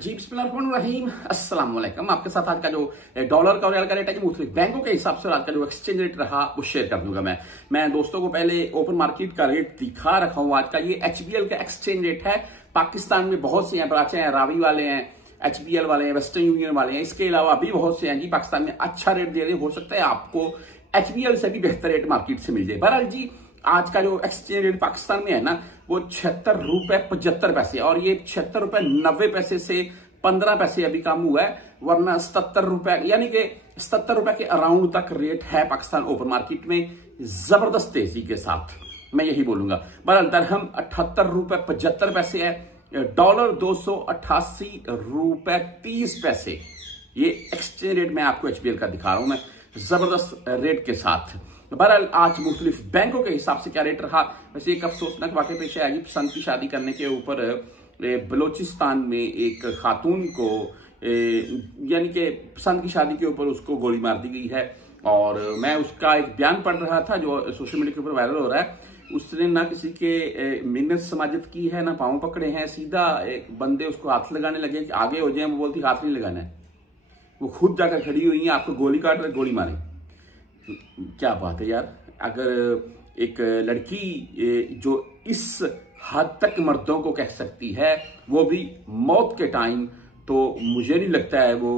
जी बिस्मिल्लाहिर्रहमानिर्रहीम, अस्सलाम वालेकुम। आपके साथ आज का जो डॉलर का और रियाल का रेट है कि मुख्तलिफ बैंकों के हिसाब से आज का जो एक्सचेंज रेट रहा वो शेयर कर दूंगा। मैं दोस्तों को पहले ओपन मार्केट का रेट दिखा रखा हूं। आज का ये एचबीएल का एक्सचेंज रेट है। पाकिस्तान में बहुत से यहाँ ब्रांचें हैं, रावी वाले हैं, एचबीएल वाले हैं, वेस्टर्न यूनियन वाले हैं, इसके अलावा भी बहुत से हैं जी पाकिस्तान में अच्छा रेट दे रहे हैं। हो सकता है आपको एचबीएल से भी बेहतर रेट मार्केट से मिल जाए। बहरहाल जी आज का जो एक्सचेंज रेट पाकिस्तान में है ना वो 76 रुपए 75 पैसे, और ये 76 रुपए 90 पैसे से 15 पैसे अभी कम हुआ है, वरना 77 रुपए यानी कि 77 रुपए के अराउंड तक रेट है पाकिस्तान ओपन मार्केट में, जबरदस्त तेजी के साथ मैं यही बोलूंगा। बहरहाल दरहम 78 रुपए 75 पैसे है, डॉलर 288 रुपए 30 पैसे। ये एक्सचेंज रेट मैं आपको एचबीएल का दिखा रहा हूं मैं जबरदस्त रेट के साथ। बहरहाल आज मुख्तलिफ बैंकों के हिसाब से क्या रेट रहा। वैसे एक अफसोसनाक वाकई पेश आया जी, पसंद की शादी करने के ऊपर बलोचिस्तान में एक खातून को यानी कि पसंद की शादी के ऊपर उसको गोली मार दी गई है, और मैं उसका एक बयान पढ़ रहा था जो सोशल मीडिया के ऊपर वायरल हो रहा है। उसने ना किसी के मिन्नत समाजत की है, ना पांव पकड़े हैं, सीधा एक बंदे उसको हाथ लगाने लगे कि आगे हो जाए, वो बोलती हाथ नहीं लगाना है, वो खुद जाकर खड़ी हुई है, आपको गोली काट रहे, गोली मारे। क्या बात है यार। अगर एक लड़की जो इस हद तक मर्दों को कह सकती है वो भी मौत के टाइम, तो मुझे नहीं लगता है वो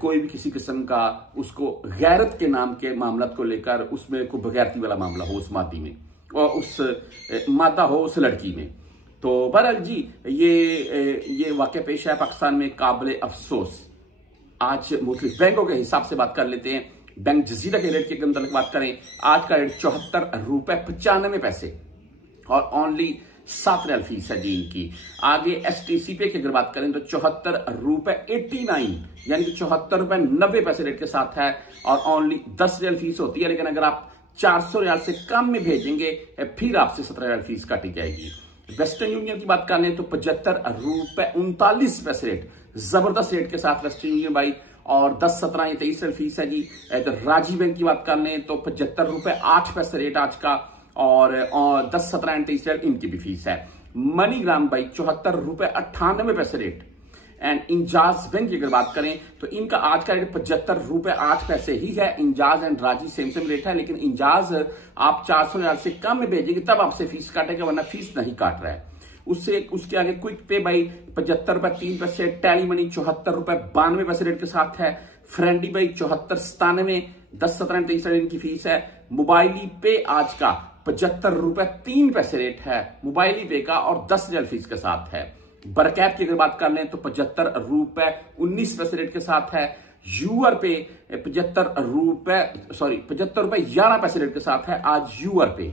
कोई भी किसी किस्म का उसको गैरत के नाम के मामला को लेकर उसमें कोई बगैरती वाला मामला हो उस मादी में, और उस मादा हो उस लड़की में। तो बहरहाल जी ये वाकया पेश है पाकिस्तान में, काबिल अफसोस। आज मुख्तलिफ बैंकों के हिसाब से बात कर लेते हैं। बैंक जजीरा के रेट के अंदर बात करें, आज का रेट 74 रुपए 95 पैसे और ओनली 7 रियाल फीस है जी इनकी। आगे एसटीसी पे की अगर बात करें तो 74 रुपए 89 यानी कि 74 रुपए 90 पैसे रेट के साथ है, और ओनली 10 रियाल फीस होती है। लेकिन अगर आप 400 रियाल से कम में भेजेंगे फिर आपसे 17 रियाल फीस काटी जाएगी। वेस्टर्न यूनियन की बात कर लें तो 75 रुपए 39 पैसे रेट, जबरदस्त रेट के साथ वेस्टर्न यूनियन भाई, और 10, 17 या 23 फीस है जी। तो राजीव बैंक की बात कर लें तो 75 रुपए 8 पैसे रेट आज का, और 10, 17 एंड 23 इनकी भी फीस है। मनीग्राम भाई 74 रुपए 98 पैसे रेट। एंड इंजाज बैंक की अगर बात करें तो इनका आज का रेट 75 रुपए 8 पैसे ही है। इंजाज एंड राजी सेम रेट है, लेकिन इंजाज आप 400 रियाल से कम में भेजेंगे तब आपसे फीस काटेगा, वरना फीस नहीं काट रहा है। उसके आगे क्विक पे भाई 75 रुपए 3 पैसे, टैली मनी 74 रुपए 92 पैसे रेट के साथ है। फ्रेंडी भाई 74 97, 10, 17 23 इनकी फीस है। मोबाइली पे आज का 75 रुपए 3 पैसे रेट है मोबाइली पे का, और 10 रियाल फीस के साथ है। बरकैब की अगर बात कर लें तो 75 रुपए 19 पैसे रेट के साथ है। यूआर पे 75 रुपए 11 पैसे रेट के साथ है आज यूआर पे।